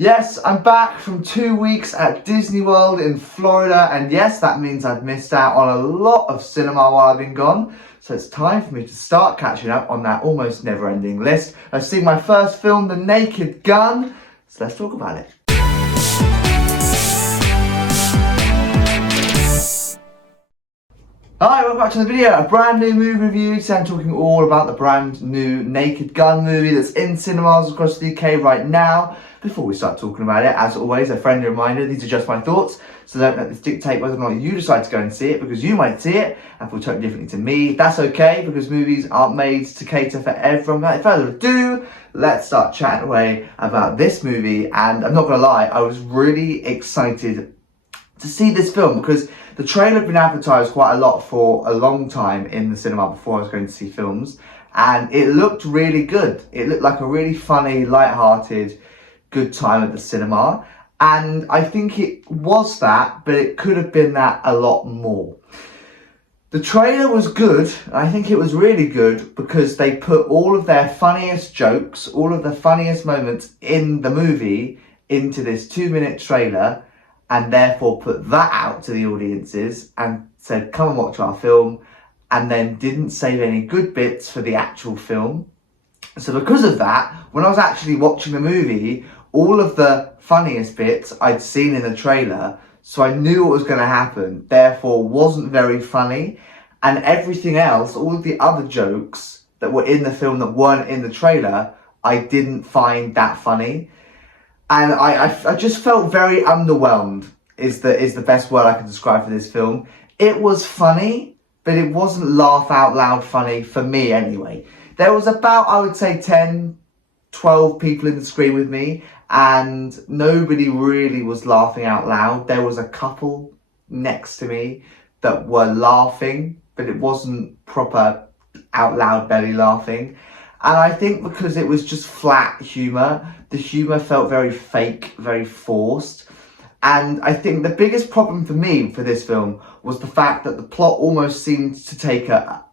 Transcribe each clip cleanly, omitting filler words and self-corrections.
Yes, I'm back from 2 weeks at Disney World in Florida, and yes, that means I've missed out on a lot of cinema while I've been gone. So it's time for me to start catching up on that almost never-ending list. I've seen my first film, The Naked Gun, so let's talk about it. Hi, welcome back to the video, a brand new movie review. Today I'm talking all about the brand new Naked Gun movie that's in cinemas across the UK right now. Before we start talking about it, as always, a friendly reminder, these are just my thoughts, so don't let this dictate whether or not you decide to go and see it, because you might see it and feel totally differently to me. That's okay, because movies aren't made to cater for everyone. Without further ado, let's start chatting away about this movie. And I'm not going to lie, I was really excited to see this film because the trailer had been advertised quite a lot for a long time in the cinema before I was going to see films, and it looked really good. It looked like a really funny, light-hearted, good time at the cinema, and I think it was that, but it could have been that a lot more. The trailer was good. I think it was really good because they put all of their funniest jokes, all of the funniest moments in the movie into this 2-minute trailer, and therefore put that out to the audiences and said, come and watch our film, and then didn't save any good bits for the actual film. So because of that, when I was actually watching the movie, all of the funniest bits I'd seen in the trailer, so I knew what was going to happen, therefore wasn't very funny. And everything else, all of the other jokes that were in the film that weren't in the trailer, I didn't find that funny. And I just felt very underwhelmed is the best word I can describe for this film. It was funny, but it wasn't laugh out loud funny for me anyway. There was about, I would say, 10, 12 people in the screen with me, and nobody really was laughing out loud. There was a couple next to me that were laughing, but it wasn't proper out loud belly laughing. And I think because it was just flat humour, the humour felt very fake, very forced. And I think the biggest problem for me for this film was the fact that the plot almost seemed to take a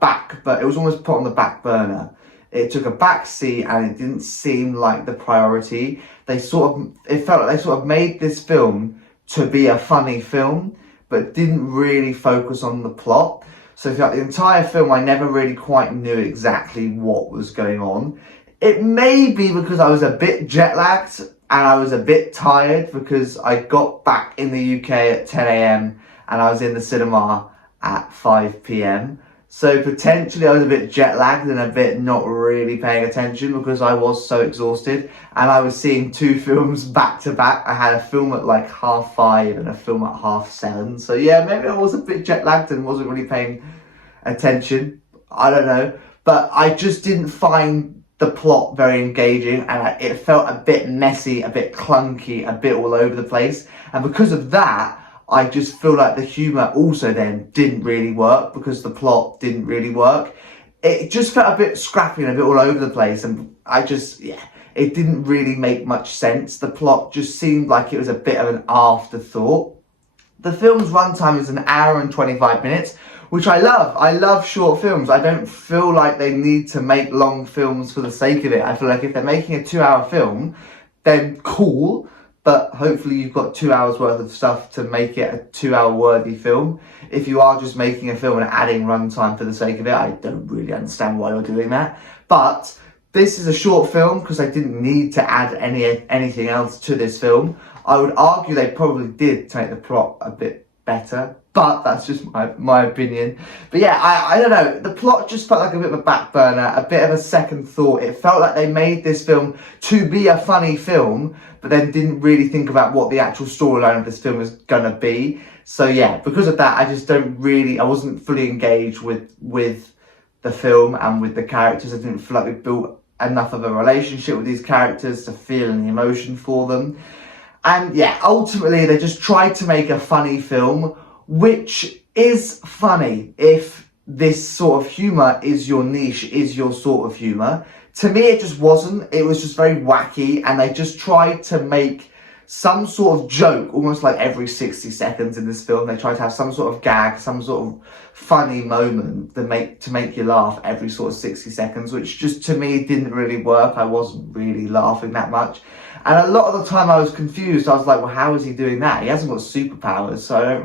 back, but it was almost put on the back burner. It took a back seat and it didn't seem like the priority. It felt like they sort of made this film to be a funny film, but didn't really focus on the plot. So throughout the entire film, I never really quite knew exactly what was going on. It may be because I was a bit jet lagged and I was a bit tired because I got back in the UK at 10 AM and I was in the cinema at 5 PM. So potentially I was a bit jet lagged and a bit not really paying attention because I was so exhausted, and I was seeing 2 films back to back. I had a film at like 5:30 and a film at 7:30. So yeah, maybe I was a bit jet lagged and wasn't really paying attention. I don't know. But I just didn't find the plot very engaging, and it felt a bit messy, a bit clunky, a bit all over the place. And because of that, I just feel like the humour also then didn't really work because the plot didn't really work. It just felt a bit scrappy and a bit all over the place, and it didn't really make much sense. The plot just seemed like it was a bit of an afterthought. The film's runtime is 1 hour and 25 minutes, which I love. I love short films. I don't feel like they need to make long films for the sake of it. I feel like if they're making a 2-hour film, then cool. But hopefully you've got 2 hours worth of stuff to make it a 2-hour worthy film. If you are just making a film and adding runtime for the sake of it, I don't really understand why you're doing that. But this is a short film because I didn't need to add anything else to this film. I would argue they probably did to make the plot a bit better, but that's just my opinion. But yeah, I don't know, the plot just felt like a bit of a back burner, a bit of a second thought. It felt like they made this film to be a funny film, but then didn't really think about what the actual storyline of this film is gonna be. So yeah, because of that, I wasn't fully engaged with the film and with the characters. I didn't feel like we built enough of a relationship with these characters to feel any emotion for them. And yeah, ultimately they just tried to make a funny film, which is funny if this sort of humour is your niche, is your sort of humour. To me, it just wasn't. It was just very wacky, and they just tried to make some sort of joke almost like every 60 seconds in this film. They tried to have some sort of gag, some sort of funny moment to make you laugh every sort of 60 seconds, which just to me didn't really work. I wasn't really laughing that much. And a lot of the time I was confused. I was like, well, how is he doing that? He hasn't got superpowers, so I don't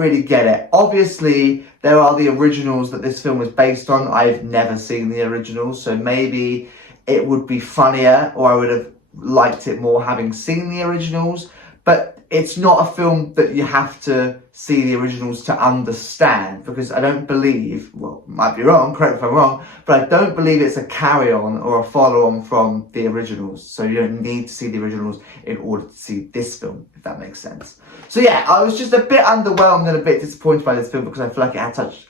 really get it. Obviously, there are the originals that this film was based on. I've never seen the originals, so maybe it would be funnier, or I would have liked it more having seen the originals. But it's not a film that you have to see the originals to understand, because I don't believe, well, might be wrong, correct me if I'm wrong, but I don't believe it's a carry-on or a follow-on from the originals. So you don't need to see the originals in order to see this film, if that makes sense. So yeah, I was just a bit underwhelmed and a bit disappointed by this film, because I feel like it had such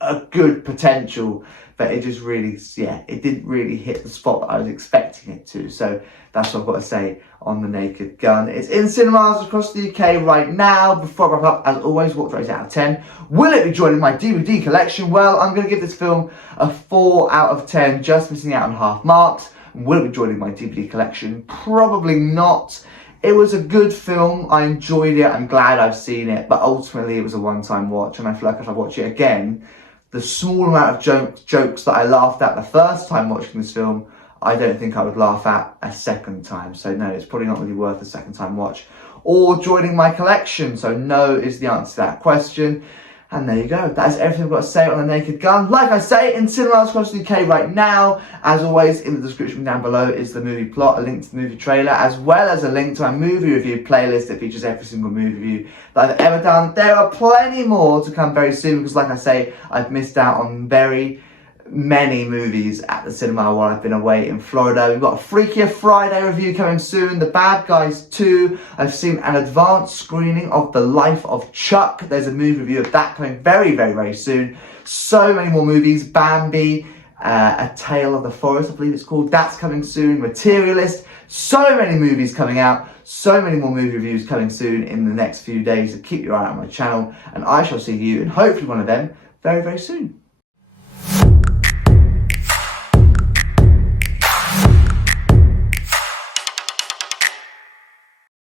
a good potential, but it just really, yeah, it didn't really hit the spot that I was expecting it to. So that's what I've got to say on The Naked Gun. It's in cinemas across the UK right now. Before I wrap up, as always, what rate out of 10? Will it be joining my DVD collection? Well, I'm going to give this film a 4 out of 10, just missing out on half marks. Will it be joining my DVD collection? Probably not. It was a good film. I enjoyed it. I'm glad I've seen it. But ultimately, it was a one-time watch. And I feel like if I watch it again, the small amount of jokes that I laughed at the first time watching this film, I don't think I would laugh at a second time. So no, it's probably not really worth a second time watch or joining my collection. So no is the answer to that question. And there you go. That is everything I've got to say on The Naked Gun. Like I say, in cinemas across the UK right now. As always, in the description down below is the movie plot, a link to the movie trailer, as well as a link to my movie review playlist that features every single movie review that I've ever done. There are plenty more to come very soon, because like I say, I've missed out on very many movies at the cinema while I've been away in Florida. We've got a Freakier Friday review coming soon, The Bad Guys 2. I've seen an advanced screening of The Life of Chuck. There's a movie review of that coming very, very, very soon. So many more movies. Bambi, A Tale of the Forest, I believe it's called. That's coming soon. Materialist. So many movies coming out. So many more movie reviews coming soon in the next few days. So keep your eye on my channel, and I shall see you in hopefully one of them very, very soon.